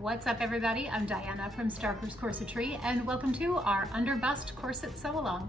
What's up everybody? I'm Diana from Starker's Corsetry and welcome to our Underbust Corset Sew Along.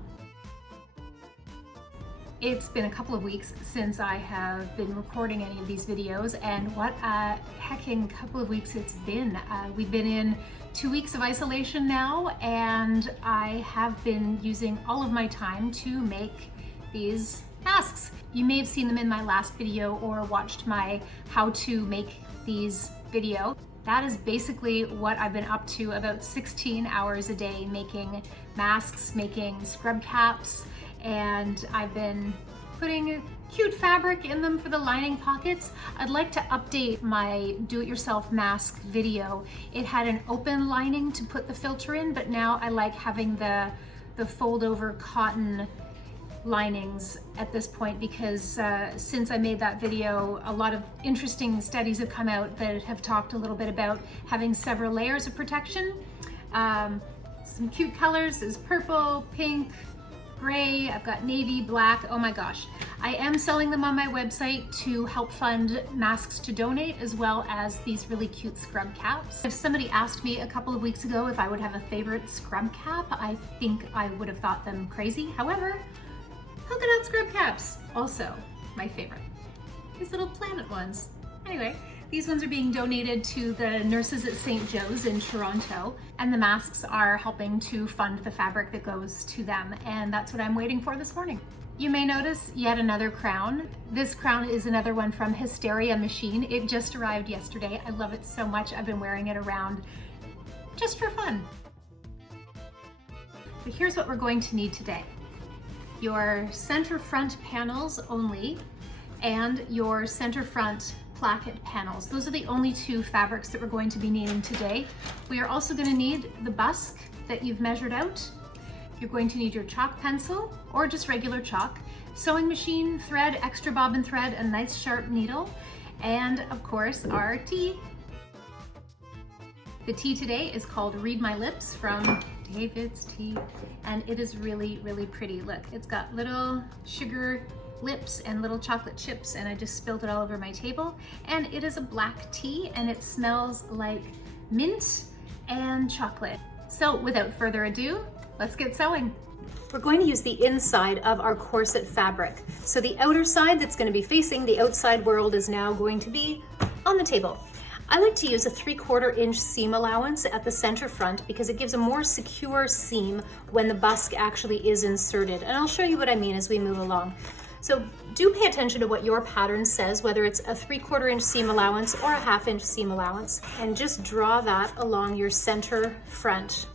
It's been a couple of weeks since I have been recording any of these videos, and what a hecking couple of weeks it's been. We've been in 2 weeks of isolation now, and I have been using all of my time to make these masks. You may have seen them in my last video or watched my how to make these video. That is basically what I've been up to, about 16 hours a day making masks, making scrub caps, and I've been putting cute fabric in them for the lining pockets. I'd like to update my do-it-yourself mask video. It had an open lining to put the filter in, but now I like having the fold-over cotton linings at this point because since I made that video, a lot of interesting studies have come out that have talked a little bit about having several layers of protection. Some cute colors is purple, pink, gray, I've got navy, black. Oh my gosh. I am selling them on my website to help fund masks to donate, as well as these really cute scrub caps. If somebody asked me a couple of weeks ago if I would have a scrub cap, I think I would have thought them crazy. However, polka dot scrub caps, also my favorite. These little planet ones. Anyway, these ones are being donated to the nurses at St. Joe's in Toronto, and the masks are helping to fund the fabric that goes to them, and that's what I'm waiting for this morning. You may notice yet another crown. This crown is another one from Hysteria Machine. It just arrived yesterday. I love it so much. I've been wearing it around just for fun. But here's what we're going to need today. Your center front panels only, and your center front placket panels. Those are the only two fabrics that we're going to be needing today. We are also going to need the busk that you've measured out. You're going to need your chalk pencil or just regular chalk, sewing machine, thread, extra bobbin thread, a nice sharp needle, and of course our tea. The tea today is called Read My Lips from David's Tea, and it is really, really pretty. Look, it's got little sugar lips and little chocolate chips, and I just spilled it all over my table. And it is a black tea, and it smells like mint and chocolate. So without further ado, let's get sewing. We're going to use the inside of our corset fabric. So the outer side that's going to be facing the outside world is now going to be on the table. I like to use a 3/4 inch seam allowance at the center front because it gives a more secure seam when the busk actually is inserted. And I'll show you what I mean as we move along. So do pay attention to what your pattern says, whether it's a 3/4 inch seam allowance or a 1/2 inch seam allowance, and just draw that along your center front.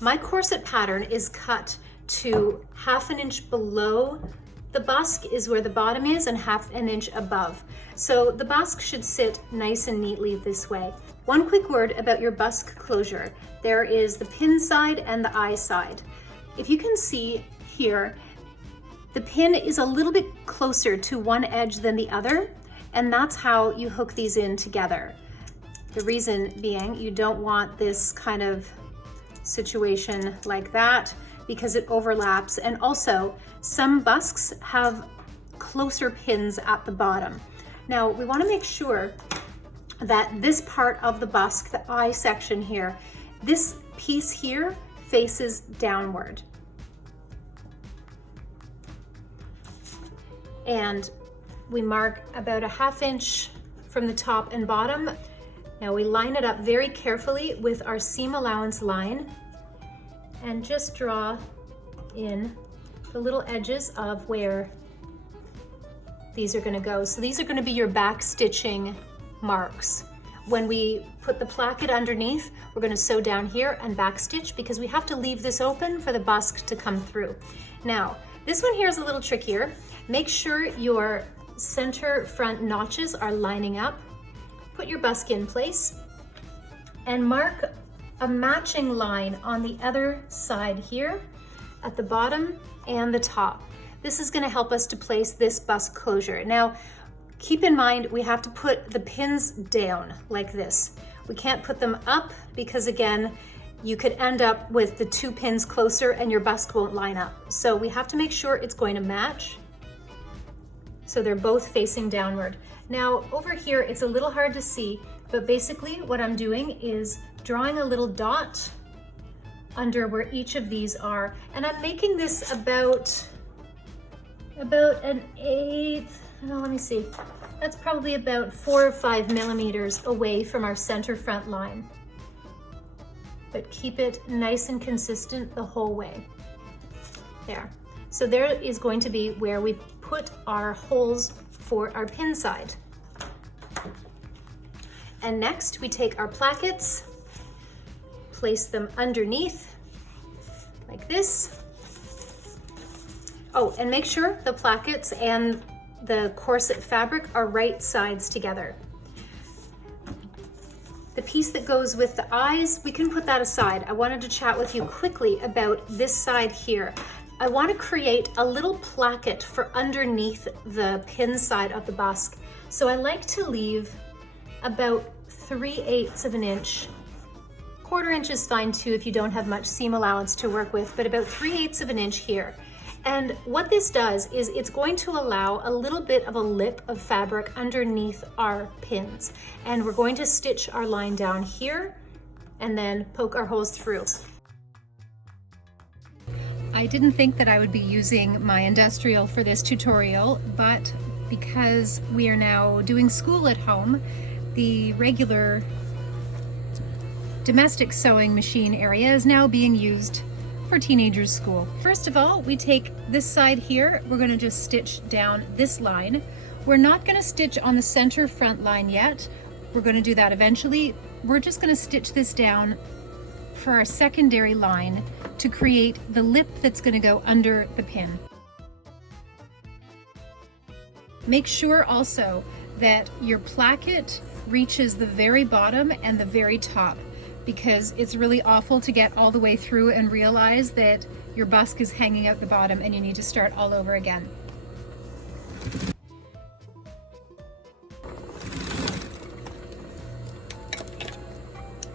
My corset pattern is cut to 1/2 inch below the busk is where the bottom is, and 1/2 inch above. So the busk should sit nice and neatly this way. One quick word about your busk closure. There is the pin side and the eye side. If you can see here, the pin is a little bit closer to one edge than the other, and that's how you hook these in together. The reason being, you don't want this kind of situation like that, because it overlaps, and also some busks have closer pins at the bottom. Now we want to make sure that this part of the busk, the eye section here, this piece here faces downward. And we mark about a 1/2 inch from the top and bottom. Now we line it up very carefully with our seam allowance line and just draw in the little edges of where these are going to go. So these are going to be your back stitching marks. When we put the placket underneath, we're going to sew down here and back stitch because we have to leave this open for the busk to come through. Now, this one here is a little trickier. Make sure your center front notches are lining up. Put your busk in place and mark a matching line on the other side here at the bottom and the top. This is going to help us to place this busk closure. Now, keep in mind, we have to put the pins down like this. We can't put them up because, again, you could end up with the 2 pins closer and your busk won't line up. So we have to make sure it's going to match. so they're both facing downward. Now over here, it's a little hard to see, but basically what I'm doing is drawing a little dot under where each of these are. And I'm making this about an eighth, oh, let me see. That's probably about 4 or 5 millimeters away from our center front line. But keep it nice and consistent the whole way. There. So there is going to be where we put our holes for our pin side. And next we take our plackets, place them underneath like this. Oh, and make sure the plackets and the corset fabric are right sides together. The piece that goes with the eyes, we can put that aside. I wanted to chat with you quickly about this side here. I want to create a little placket for underneath the pin side of the busk. So I like to leave about 3/8 of an inch. 1/4 inch is fine too if you don't have much seam allowance to work with, but about 3/8 of an inch here. And what this does is it's going to allow a little bit of a lip of fabric underneath our pins. And we're going to stitch our line down here and then poke our holes through. I didn't think that I would be using my industrial for this tutorial, but because we are now doing school at home, the regular domestic sewing machine area is now being used for teenagers' school. First of all, we take this side here, we're going to just stitch down this line. We're not going to stitch on the center front line yet. We're going to do that eventually. We're just going to stitch this down for our secondary line to create the lip that's going to go under the pin. Make sure also that your placket reaches the very bottom and the very top, because it's really awful to get all the way through and realize that your busk is hanging out the bottom and you need to start all over again.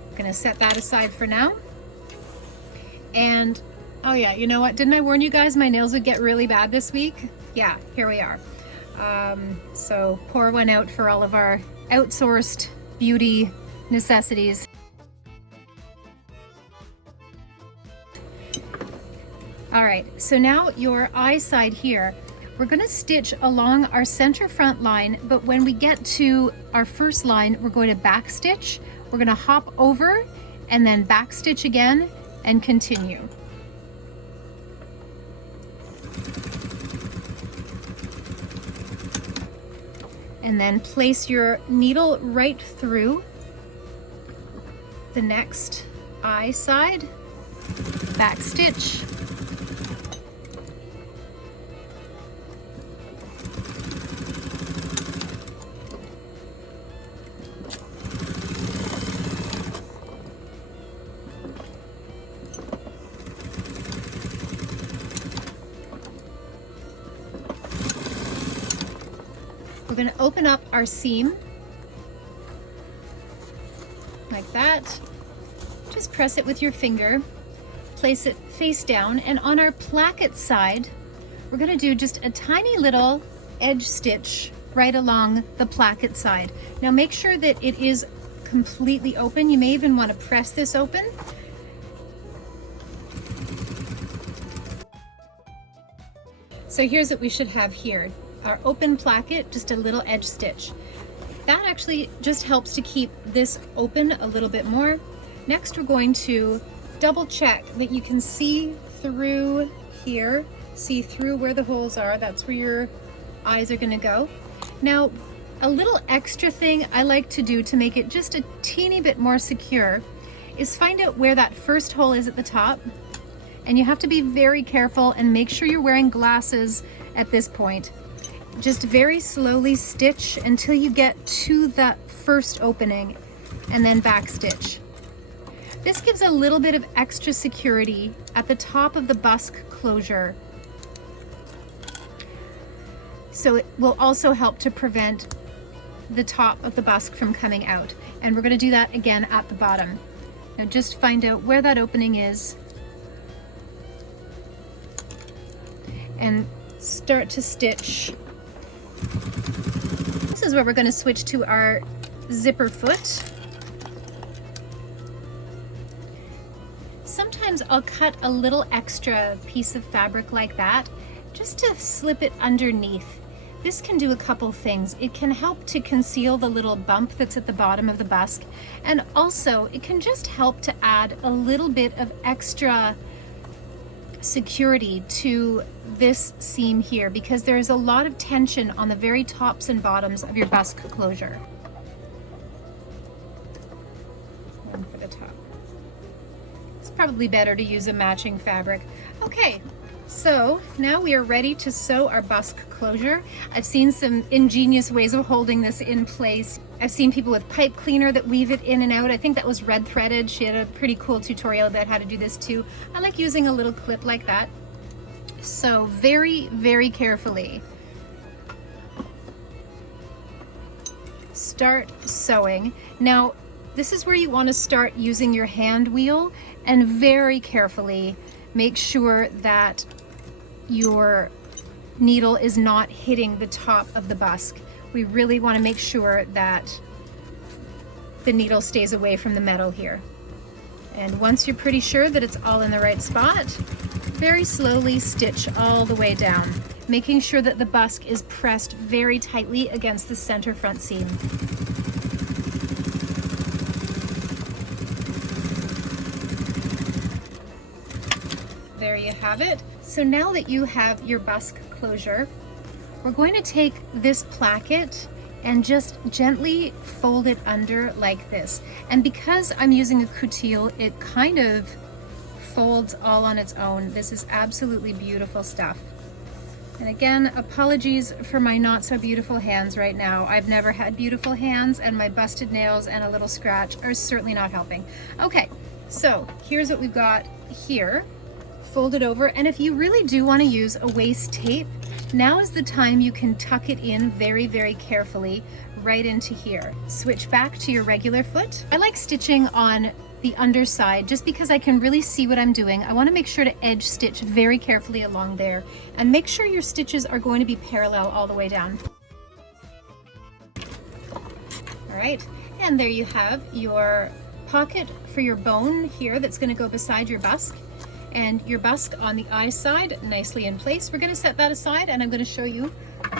I'm gonna set that aside for now. And oh yeah, you know what? Didn't I warn you guys my nails would get really bad this week? Yeah, here we are. So pour one out for all of our outsourced beauty necessities. All right, so now your eye side here, we're gonna stitch along our center front line, but when we get to our first line, we're going to back stitch. We're gonna hop over and then back stitch again and continue. And then place your needle right through the next eye side, back stitch. We're going to open up our seam like that. Just press it with your finger, place it face down, and on our placket side, we're going to do just a tiny little edge stitch right along the placket side. Now make sure that it is completely open. You may even want to press this open. So here's what we should have here. Our open placket, just a little edge stitch. That actually just helps to keep this open a little bit more. Next, we're going to double check that you can see through here, see through where the holes are. That's where your eyes are gonna go. Now, a little extra thing I like to do to make it just a teeny bit more secure is find out where that first hole is at the top. And you have to be very careful and make sure you're wearing glasses at this point. Just very slowly stitch until you get to that first opening and then back stitch. This gives a little bit of extra security at the top of the busk closure. So it will also help to prevent the top of the busk from coming out. And we're going to do that again at the bottom. Now just find out where that opening is and start to stitch this is where we're going to switch to our zipper foot. Sometimes I'll cut a little extra piece of fabric like that just to slip it underneath. This can do a couple things. It can help to conceal the little bump that's at the bottom of the busk, and also it can just help to add a little bit of extra security to this seam here, because there is a lot of tension on the very tops and bottoms of your busk closure. One for the top. It's probably better to use a matching fabric. Okay. So now we are ready to sew our busk closure. I've seen some ingenious ways of holding this in place. I've seen people with pipe cleaner that weave it in and out. I think that was Red Threaded. She had a pretty cool tutorial about how to do this too. I like using a little clip like that. So very, very carefully start sewing. Now, this is where you want to start using your hand wheel, and very carefully make sure that your needle is not hitting the top of the busk. We really want to make sure that the needle stays away from the metal here. And once you're pretty sure that it's all in the right spot, very slowly stitch all the way down, making sure that the busk is pressed very tightly against the center front seam. There you have it. So now that you have your busk closure, we're going to take this placket and just gently fold it under like this. And because I'm using a coutil, it kind of folds all on its own. This is absolutely beautiful stuff. And again, apologies for my not so beautiful hands right now. I've never had beautiful hands, and my busted nails and a little scratch are certainly not helping. Okay, so here's what we've got here. Fold it over, and if you really do want to use a waist tape, now is the time you can tuck it in very, very carefully right into here. Switch back to your regular foot. I like stitching on the underside just because I can really see what I'm doing. I want to make sure to edge stitch very carefully along there, and make sure your stitches are going to be parallel all the way down. All right, and there you have your pocket for your bone here that's going to go beside your busk. And your busk on the eye side nicely in place. We're going to set that aside, and I'm going to show you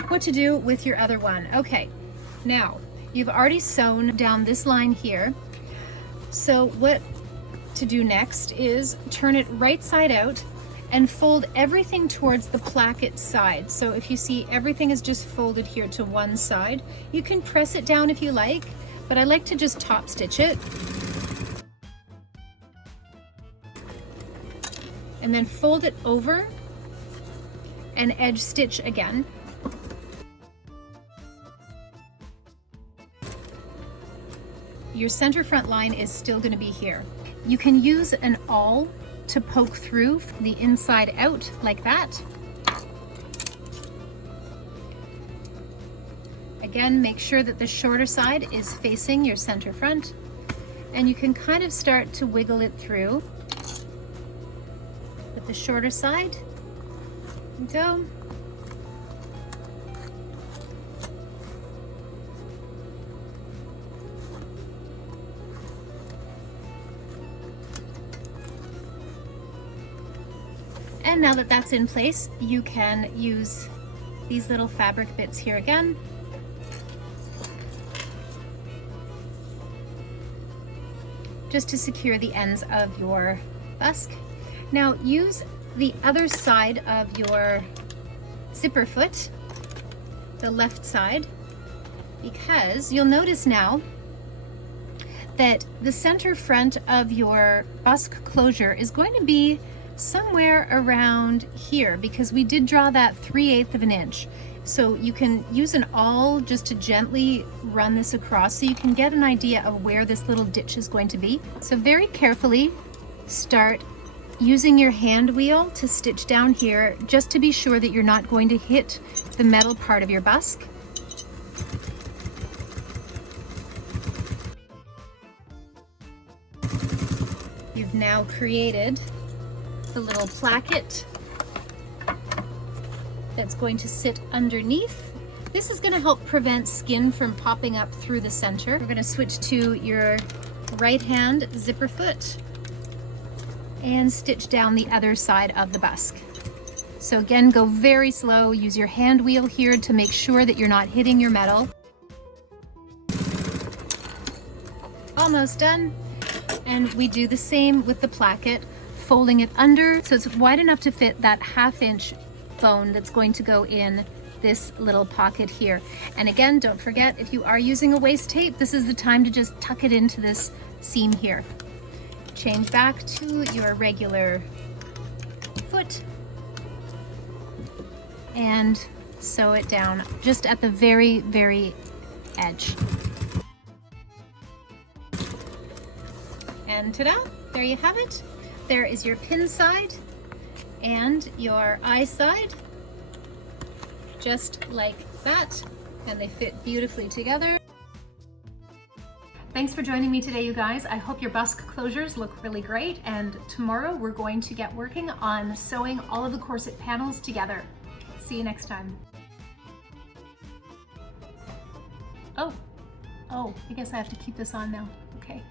what to do with your other one. Okay, now you've already sewn down this line here. So what to do next is turn it right side out and fold everything towards the placket side. So if you see, everything is just folded here to one side. You can press it down if you like, but I like to just top stitch it. And then fold it over and edge stitch again. Your center front line is still going to be here. You can use an awl to poke through from the inside out like that. Again, make sure that the shorter side is facing your center front, and you can kind of start to wiggle it through. The shorter side, go. And now that that's in place, you can use these little fabric bits here again. Just to secure the ends of your busk. Now use the other side of your zipper foot, the left side, because you'll notice now that the center front of your busk closure is going to be somewhere around here, because we did draw that 3/8 of an inch. So you can use an awl just to gently run this across so you can get an idea of where this little ditch is going to be. So very carefully start using your hand wheel to stitch down here, just to be sure that you're not going to hit the metal part of your busk. You've now created the little placket that's going to sit underneath This is going to help prevent skin from popping up through the center. We're going to switch to your right hand zipper foot and stitch down the other side of the busk. So again, go very slow. Use your hand wheel here to make sure that you're not hitting your metal. Almost done. And we do the same with the placket, folding it under so it's wide enough to fit that 1/2 inch bone that's going to go in this little pocket here. And again, don't forget, if you are using a waist tape, this is the time to just tuck it into this seam here. Change back to your regular foot and sew it down just at the very, very edge. And ta-da, there you have it. There is your pin side and your eye side, just like that, and they fit beautifully together. Thanks for joining me today, you guys. I hope your busk closures look really great, and tomorrow we're going to get working on sewing all of the corset panels together. See you next time. Oh, I guess I have to keep this on now. Okay.